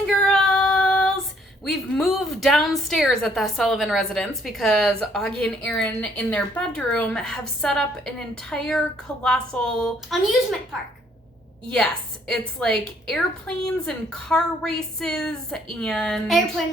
and girls! We've moved downstairs at the Sullivan residence because Augie and Aaron in their bedroom have set up an entire colossal amusement park. Yes, it's like airplanes and car races and Airplane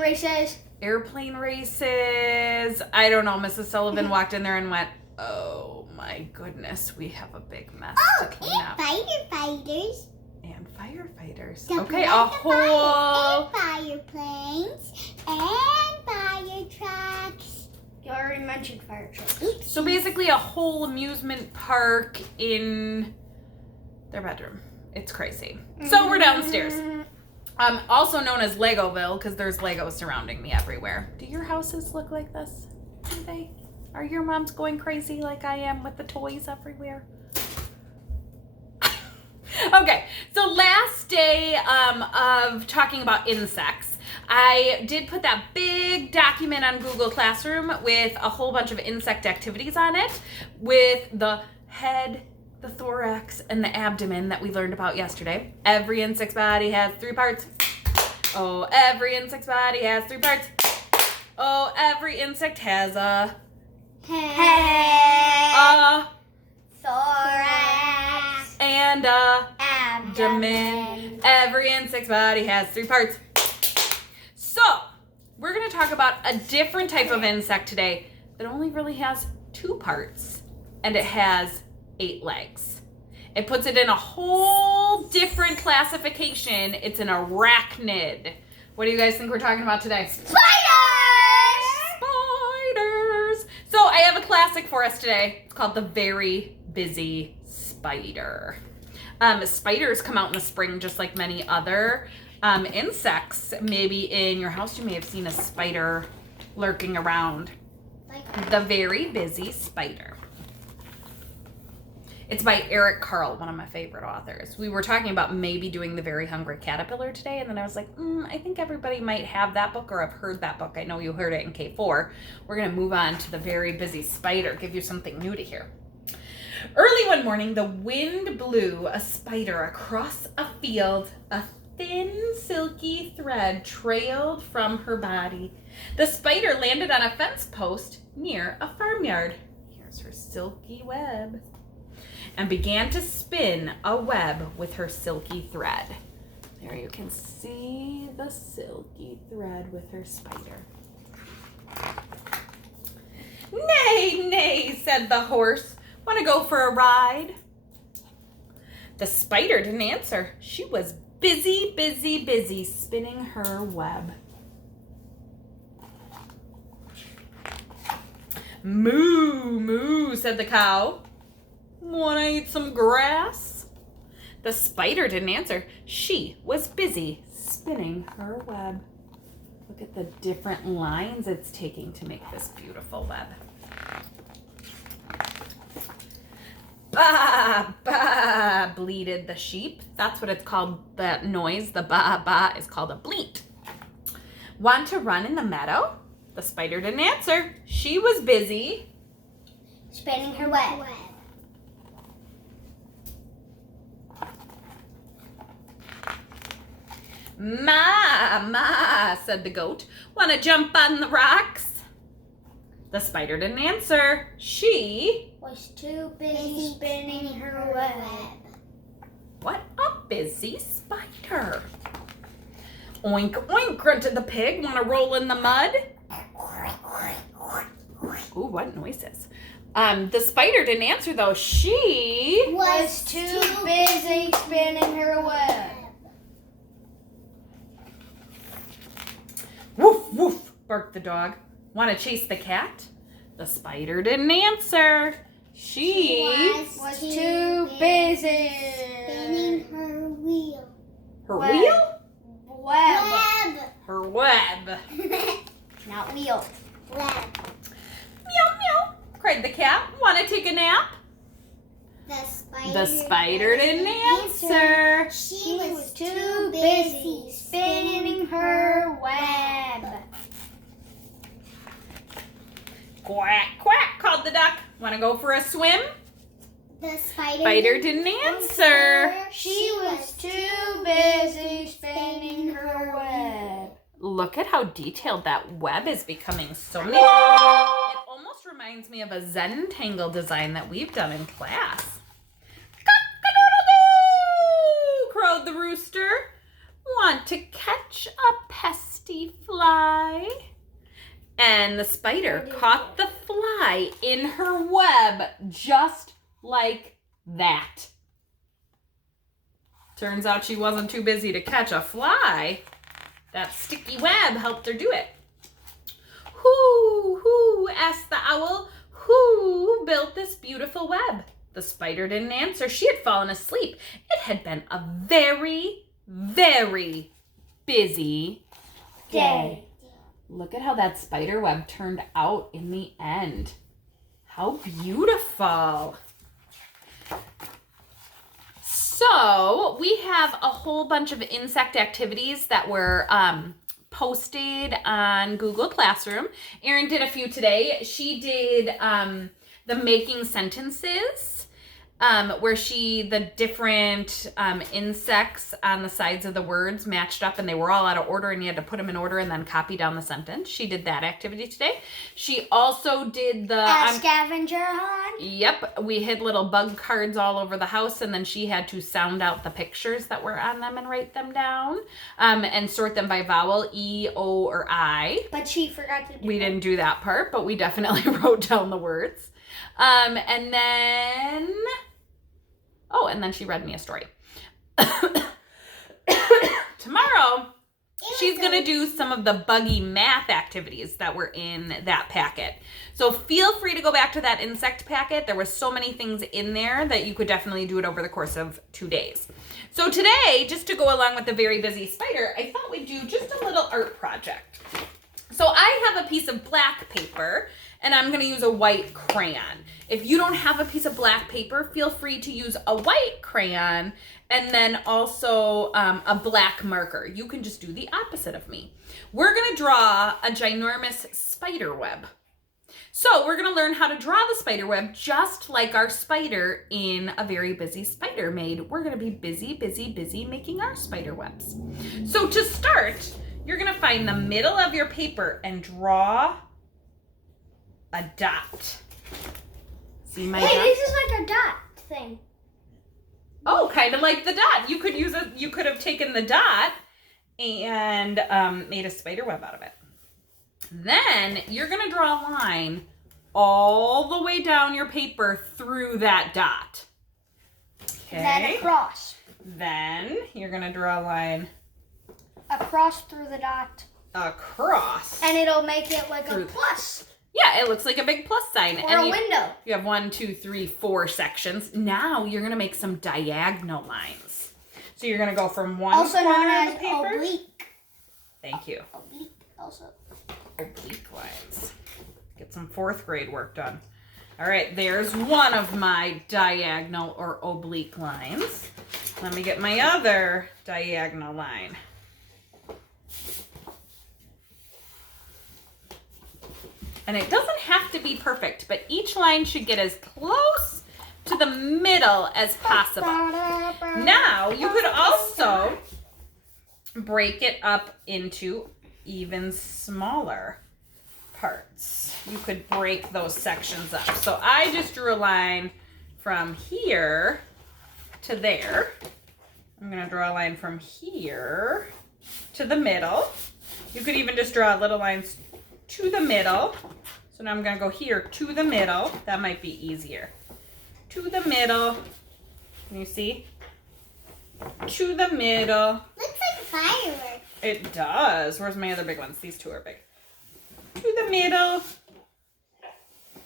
races. I don't know. Mrs. Sullivan walked in there and went, "Oh my goodness, we have a big mess to clean up." Firefighters. And firefighters. Don't Okay, forget a the whole... fire planes and fire trucks. You already mentioned fire trucks. Oops. So basically a whole amusement park in their bedroom. It's crazy. So we're downstairs. Also known as Legoville because there's Legos surrounding me everywhere. Do your houses look like this? Do they? Are your moms going crazy like I am with the toys everywhere? Okay, so last day of talking about insects, I did put that big document on Google Classroom with a whole bunch of insect activities on it with the head, the thorax, and the abdomen that we learned about yesterday. Every insect's body has 3 parts. Oh, every insect's body has 3 parts. Oh, every insect has a head, a thorax, and a abdomen. Every insect's body has 3 parts. So, we're going to talk about a different type of insect today that only really has 2 parts, and it has 8 legs. It puts it in a whole different classification. It's an arachnid. What do you guys think we're talking about today? Spiders! Spiders! So I have a classic for us today. It's called the very busy spider. Spiders come out in the spring just like many other insects. Maybe in your house you may have seen a spider lurking around. The very busy spider. It's by Eric Carle, one of my favorite authors. We were talking about maybe doing The Very Hungry Caterpillar today, and then I was like, I think everybody might have that book or have heard that book. I know you heard it in K4. We're going to move on to The Very Busy Spider, give you something new to hear. Early one morning, the wind blew a spider across a field. A thin, silky thread trailed from her body. The spider landed on a fence post near a farmyard. Here's her silky web. And began to spin a web with her silky thread. There you can see the silky thread with her spider. "Nay, nay," said the horse. "Want to go for a ride?" The spider didn't answer. She was busy, busy, busy spinning her web. "Moo, moo," said the cow. "Want to eat some grass?" The spider didn't answer. She was busy spinning her web. Look at the different lines it's taking to make this beautiful web. "Ba, ba," bleated the sheep. That's what it's called, that noise. The ba, ba is called a bleat. "Want to run in the meadow?" The spider didn't answer. She was busy spinning her web. "Ma, ma," said the goat. "Want to jump on the rocks?" The spider didn't answer. She was too busy spinning her web. What a busy spider. "Oink, oink," grunted the pig. "Want to roll in the mud?" Ooh, what noises. The spider didn't answer though. She was too busy spinning her web. "Woof, woof," barked the dog. "Want to chase the cat?" The spider didn't answer. She was too busy spinning her wheel. Her web. wheel? Web. Her web. Not wheel. Web. "Meow, meow," cried the cat. "Want to take a nap?" The spider didn't answer. She was too busy spinning her web. "Quack, quack," called the duck. "Want to go for a swim?" The Spider didn't answer. She was too busy spinning her web. look at how detailed that web is becoming. So neat. It almost reminds me of a Zentangle design that we've done in class. Cock-a-doodle-doo, crowed the rooster. Want to catch a pesty fly? And the spider caught the fly in her web just like that. Turns out she wasn't too busy to catch a fly. That sticky web helped her do it. Who, asked the owl, who built this beautiful web? The spider didn't answer. She had fallen asleep. It had been a very, very busy day. Look at how that spider web turned out in the end. How beautiful. So we have a whole bunch of insect activities that were posted on Google Classroom. Erin did a few today. She did the making sentences, where the different insects on the sides of the words matched up and they were all out of order and you had to put them in order and then copy down the sentence. She did that activity today. She also did the scavenger hunt. Yep, we hid little bug cards all over the house and then she had to sound out the pictures that were on them and write them down, and sort them by vowel, E, O, or I. But she forgot to do We didn't do that part, but we definitely wrote down the words. And then she read me a story. Tomorrow, she's going to do some of the buggy math activities that were in that packet. So feel free to go back to that insect packet. There were so many things in there that you could definitely do it over the course of 2 days. So today, just to go along with the very busy spider, I thought we'd do just a little art project. So I have a piece of black paper and I'm going to use a white crayon. If you don't have a piece of black paper, feel free to use a white crayon and then also a black marker. You can just do the opposite of me. We're going to draw a ginormous spider web. So we're going to learn how to draw the spider web just like our spider in A Very Busy Spider Made. We're going to be busy, busy, busy making our spider webs. So to start, you're going to find the middle of your paper and draw a dot. See my dot? This is like a dot thing. Oh, kind of like the dot. You could have taken the dot and made a spider web out of it. Then you're going to draw a line all the way down your paper through that dot. Okay. Then across. Then you're going to draw a line across through the dot. Across. And it'll make it like a plus. Yeah, it looks like a big plus sign. Or a window. You have 1, 2, 3, 4 sections. Now you're going to make some diagonal lines. So you're going to go from one also corner known of the as paper. Oblique. Thank you. Oblique also. Oblique lines. Get some 4th grade work done. All right, there's one of my diagonal or oblique lines. Let me get my other diagonal line. And it doesn't have to be perfect, but each line should get as close to the middle as possible. Now, you could also break it up into even smaller parts. You could break those sections up. So I just drew a line from here to there. I'm going to draw a line from here to the middle. You could even just draw little lines to the middle. So now I'm going to go here to the middle. That might be easier. To the middle. Can you see? To the middle. Looks like fireworks. It does. Where's my other big ones? These two are big. To the middle.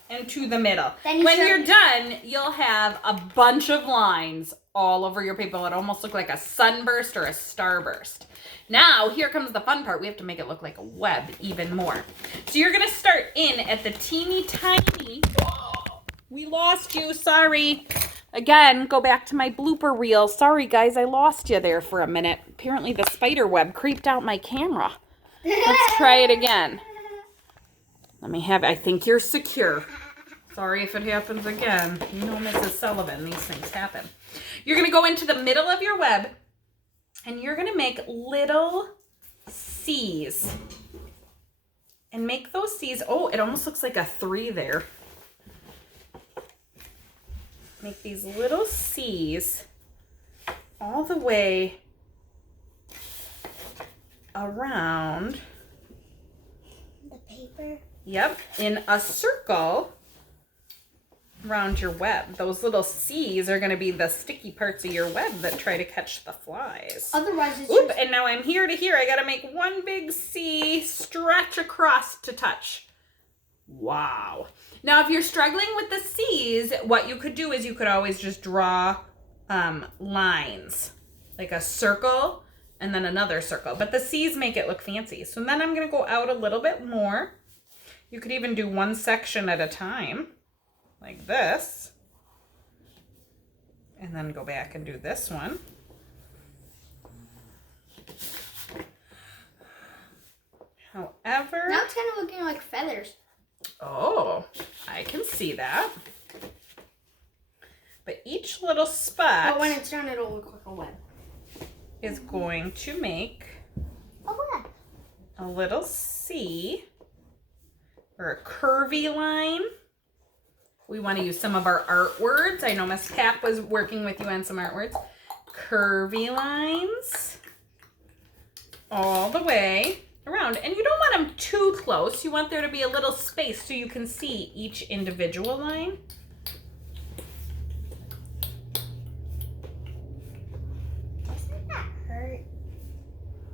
And to the middle. When you're done, you'll have a bunch of lines all over your paper. It almost look like a sunburst or a starburst. Now, here comes the fun part. We have to make it look like a web even more. So you're going to start in at the teeny tiny... Whoa, we lost you. Sorry. Again, go back to my blooper reel. Sorry, guys. I lost you there for a minute. Apparently, the spider web creeped out my camera. Let's try it again. Let me have it. I think you're secure. Sorry if it happens again. You know, Mrs. Sullivan, these things happen. You're going to go into the middle of your web, and you're going to make little C's. And make those C's, oh, it almost looks like a 3 there. Make these little C's all the way around. The paper? Yep, in a circle around your web. Those little C's are going to be the sticky parts of your web that try to catch the flies. Otherwise, it's Oop, just... and now I'm here to here. I got to make one big C, stretch across to touch. Wow. Now, if you're struggling with the C's, what you could do is you could always just draw lines, like a circle and then another circle. But the C's make it look fancy. So then I'm going to go out a little bit more. You could even do one section at a time, like this. And then go back and do this one. However... Now it's kind of looking like feathers. Oh, I can see that. But each little spot But when it's done, it'll look like a web. is going to make A web. a little C or a curvy line. We want to use some of our art words. I know Miss Cap was working with you on some art words. Curvy lines all the way around. And you don't want them too close. You want there to be a little space so you can see each individual line. Doesn't that hurt?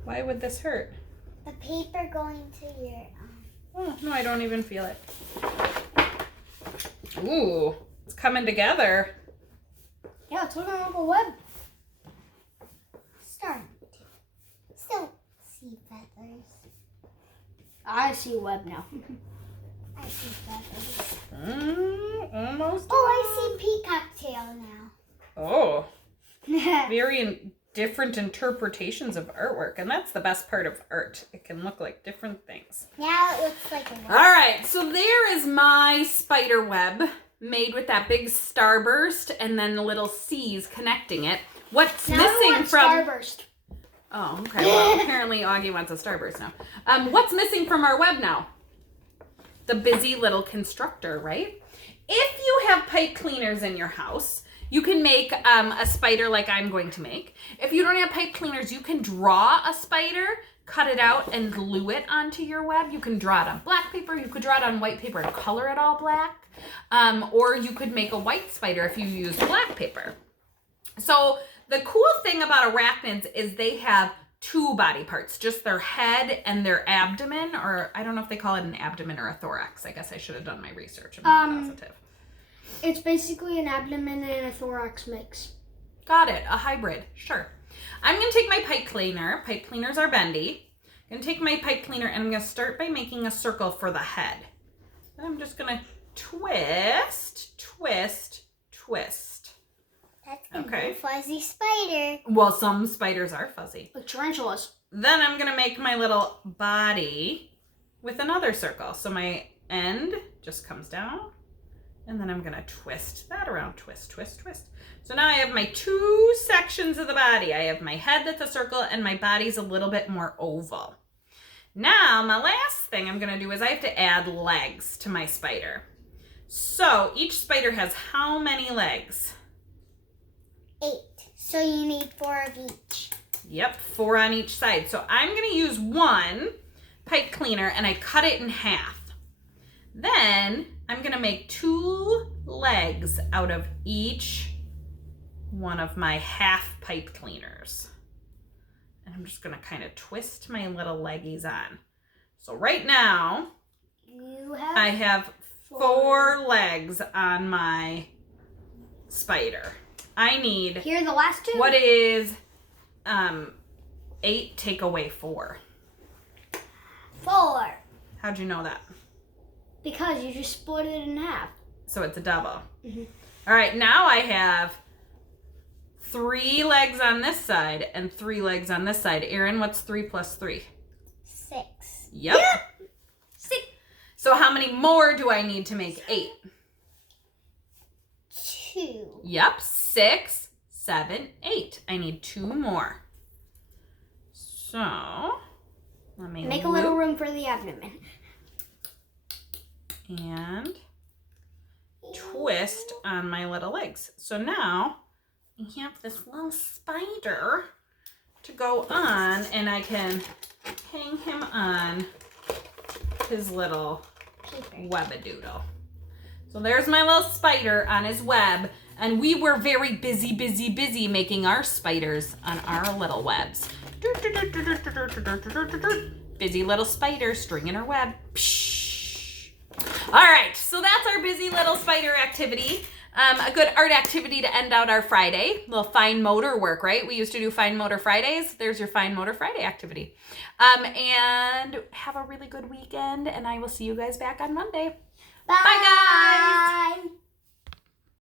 Why would this hurt? The paper going to your... Oh, no, I don't even feel it. Ooh, it's coming together. Yeah, it's looking like a web. Starting to. Still see feathers. I see web now. I see feathers. Almost. Oh, I see peacock tail now. Oh, very different interpretations of artwork. And that's the best part of art. It can look like different things. Now it looks like a web. All right, so there is my spider web made with that big starburst and then the little C's connecting it. What's Now missing from... Starburst. Oh, okay. Well, apparently Augie wants a starburst now. What's missing from our web now? The busy little constructor, right? If you have pipe cleaners in your house, you can make a spider like I'm going to make. If you don't have pipe cleaners, you can draw a spider, cut it out, and glue it onto your web. You can draw it on black paper. You could draw it on white paper and color it all black. Or you could make a white spider if you use black paper. So the cool thing about arachnids is they have two body parts, just their head and their abdomen, or I don't know if they call it an abdomen or a thorax. I guess I should have done my research. I'm not positive. It's basically an abdomen and a thorax mix. Got it. A hybrid. Sure. I'm going to take my pipe cleaner. Pipe cleaners are bendy. I'm going to take my pipe cleaner and I'm going to start by making a circle for the head. Then I'm just going to twist, twist, twist. That's gonna Okay. be a fuzzy spider. Well, some spiders are fuzzy. Like tarantulas. Then I'm going to make my little body with another circle. So my end just comes down. And then I'm going to twist that around. Twist, twist, twist. So now I have my two sections of the body. I have my head that's a circle and my body's a little bit more oval. Now, my last thing I'm going to do is I have to add legs to my spider. So each spider has how many legs? 8. So you need 4 of each. Yep, 4 on each side. So I'm going to use one pipe cleaner and I cut it in half. Then I'm going to make 2 legs out of each one of my half pipe cleaners. And I'm just going to kind of twist my little leggies on. So right now, I have 4 legs on my spider. I need... Here are the last 2. What is 8 take away 4? 4. How'd you know that? Because you just split it in half. So it's a double. Mhm. All right, now I have 3 legs on this side and 3 legs on this side. Erin, what's 3 plus 3? 6. Yep. 6. So how many more do I need to make 8? 2. Yep, 6, 7, 8. I need 2 more. So Let me make a little room for the abdomen. And twist on my little legs. So now we have this little spider to go on, and I can hang him on his little web-a-doodle. So there's my little spider on his web, and we were very busy making our spiders on our little webs. Busy little spider stringing her web. All right, so that's our busy little spider activity. A good art activity to end out our Friday. A little fine motor work, right? We used to do fine motor Fridays. There's your fine motor Friday activity. And have a really good weekend, and I will see you guys back on Monday. Bye. Bye, guys.